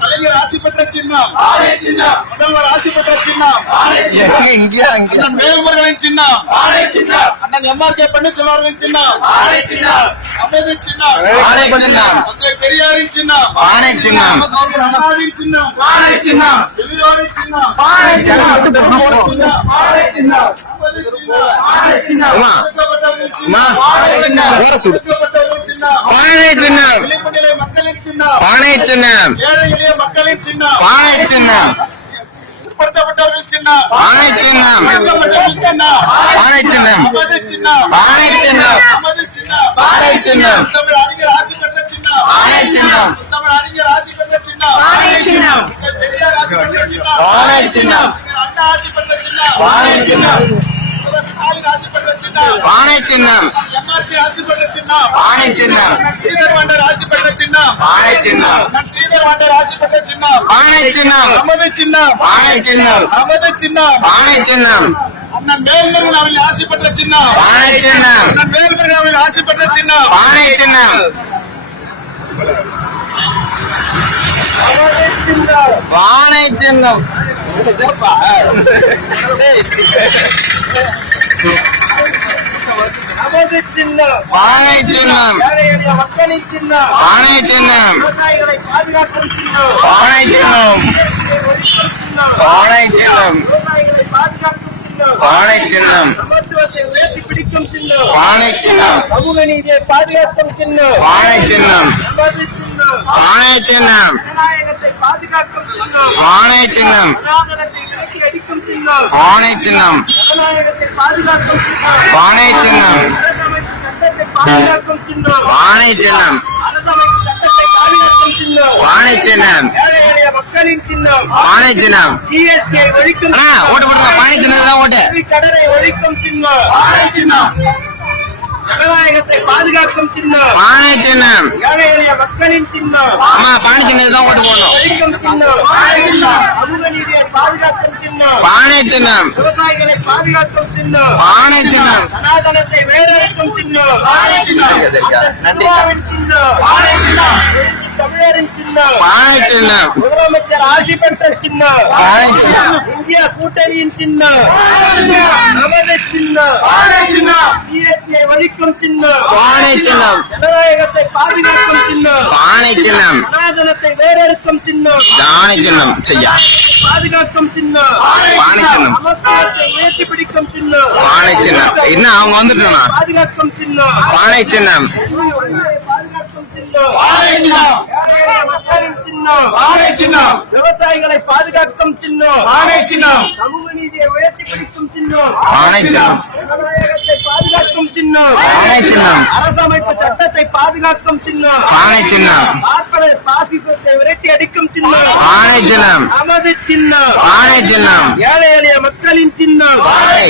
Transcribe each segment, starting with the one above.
கலைஞர் ஆசி பெற்ற சின்னம், முதல்வர் ஆசி பெற்ற சின்னம், மேல்மர்களின் சின்னம், அண்ணன் எம்ஆர்கே பன்னீர்செல்வரின் சின்னம், அமைதி சின்னம், தந்தை பெரியாரின் சின்னம், அண்ணாவின் சின்னம், பெரியாரின் சின்னம், விளிம்புநிலை மக்களின் சின்னம், ஏழை எளிய மக்களின் சின்னம், பிற்படுத்தப்பட்டவர்கள் சின்னம், ஒடுக்கப்பட்டவர்கள் சின்னம், நமது சின்னம், நமது சின்னம், தமிழ் அறிஞர் ஆசி பெற்ற சின்னம், தமிழ் அறிஞர் ஆசி பெற்ற சின்னம், பெரியார் ஆசி பெற்ற சின்னம், அண்ணா ஆசி பெற்ற சின்னம், ஆசி பெற்ற சின்னம், எம்ஆர்பி ஆசி பெற்ற சின்னம், ஸ்ரீதர் வாண்டர் ஆசி பெற்ற சின்னம், ஸ்ரீதர் வாண்டர் ஆசி பெற்ற சின்னம், நமது சின்னம், நமது சின்னம், அண்ணன் மேல்மருகாவில் ஆசி பெற்ற சின்னம், அண்ணன் மேல்மருகாவில் ஆசி பெற்ற சின்னம், வானை சின்னம், நமது சின்னம், வானை சின்னம், மக்களின் சின்னம், வானை சின்னம், விவசாயிகளை பாதுகாக்கும் சின்னம், வானை சின்னம், வானை சின்னம், விவசாயிகளை பாதுகாக்கும் சின்னம், வானை சின்னம், சமத்துவத்தை உயர்த்தி பிடிக்கும் சின்னம், வானை சின்னம், சமூக நீதியை பாதுகாக்கும் சின்னம், வானை சின்னம், நமது சின்னம், வானை சின்னம், ஜனநாயகத்தை பாதுகாக்கும் சின்னம், வானை சின்னம், அநாகரத்தை விலக்கி அடிக்கும் சின்னம், வானை சின்னம், ஜனநாயகத்தை பாதுகாக்கும் சின்னம், வானை சின்னம், அரசமைப்பு சட்டத்தை பாதுகாக்கும் சின்னம், வானை சின்னம், அரசமைப்பு சட்டத்தை பாதுகாக்கும் சின்னம், வானை சின்னம், ஏழை எளிய மக்களின் சின்னம், வானை சின்னம். ஜிஎஸ்டி ஒழிக்கும் அண்ணா ஓட்டு போடுங்க, வானை சின்னம் தான் ஓட்டு. கடனை ஒழிக்கும் சின்னம், ஜனநாயகத்தை பாதுகாக்கும் சின்னம், வானை சின்னம், ஏழை எளிய மக்களின் சின்னம், அம்மா பானை சின்னம் தான் ஓட்டு போடணும். ஒழிக்கும் சின்னம், சமூக நீதியை பாதுகாக்கும் சின்னம், வானை சின்னம், விவசாயிகளை பாதுகாக்கும் சின்னம், வானை சின்னம், சனாதனத்தை வேறறுக்கும் சின்னம், நன்றி. சின்னம், தமிழரின் சின்னம், வானை சின்னம், முதலமைச்சர் ஆசி பெற்ற சின்னம், வானை சின்னம், இந்தியா கூட்டணியின் சின்னம், நமது சின்னம், ஜிஎஸ்டியை ஒழிக்கும் சின்னம், வானை சின்னம், ஜனநாயகத்தை பாதுகாக்கும் சின்னம், வானை சின்னம், சனாதனத்தை வேறறுக்கும் சின்னம், தானை சின்னம் செய்யா, பாதுகாக்கும் சின்னம், வானை சின்னம், சமத்துவத்தை உயர்த்தி பிடிக்கும் சின்னம், வானை சின்னம். என்ன அவங்க வந்துட்டா? பாதுகாக்கும் சின்னம், வானை சின்னம், பாதுகாக்கும் சின்னம், மக்களின் சின்னம், விவசாயிகளை பாதுகாக்கும் சின்னம், சமூக நீதியை உயர்த்தி பிடிக்கும் சின்னம், வானை சின்னம், ஜனநாயகத்தை பாதுகாக்கும் சின்னம், வானை சின்னம், அரசமைப்பு சட்டத்தை பாதுகாக்கும் சின்னம், வானை சின்னம், வாக்காளர் பாசிசத்தை விரட்டி அடிக்கும் சின்னம், வானை சின்னம், நமது சின்னம், வானை சின்னம், ஏழை எளிய மக்களின் சின்னம், வானை.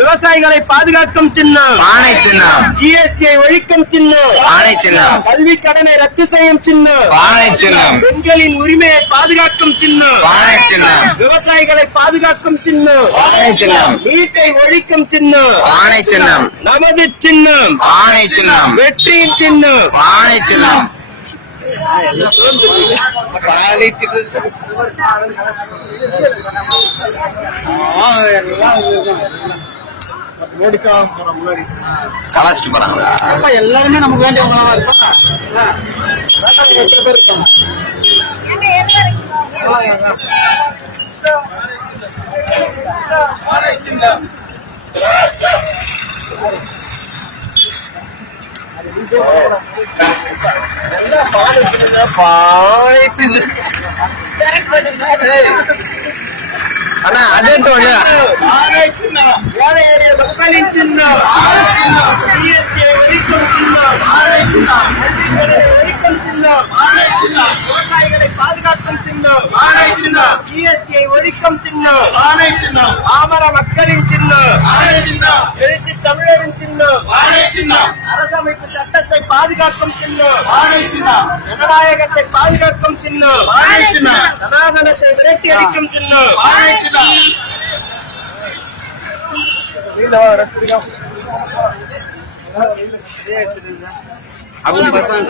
விவசாயிகளை பாதுகாக்கும் சின்னம், வானை சின்னம், ஜிஎஸ்டியை ஒழிக்கும் சின்னம், வானை சின்னம், கல்வி கடனை ரத்து செய்யும் சின்னம், வானை சின்னம், பெண்களின் உரிமையை பாதுகாக்கும் சின்னம், வானை சின்னம், விவசாயிகளை பாதுகாக்கும் சின்னம், வானை சின்னம், நீட்டை ஒழிக்கும் சின்னம், வானை சின்னம், நமது சின்னம், வானை சின்னம், வெற்றியின் சின்னம், வானை சின்னம். கலாச்சிட்டு போறாங்களா? எல்லாருமே நமக்கு வேண்டியவங்களா அண்ணா அதே மக்களின் சின்னம், ஜிஎஸ்டியை ஒழிக்கும் சின்னம், ஒழிக்கும் சின்னம், விவசாயிகளை பாதுகாக்கும் சின்னம், ஜிஎஸ்டியை ஒழிக்கும் சின்னம், பாமர மக்களின் சின்னம், எழுச்சி தமிழரின் சின்னம், அரசமைப்பு சட்டத்தை பாதுகாக்கும் சின்னம், ஜனநாயகத்தை பாதுகாக்கும் சின்னம், சனாதனத்தை விரட்டி அடிக்கும் சின்னம், அவங்க பசங்க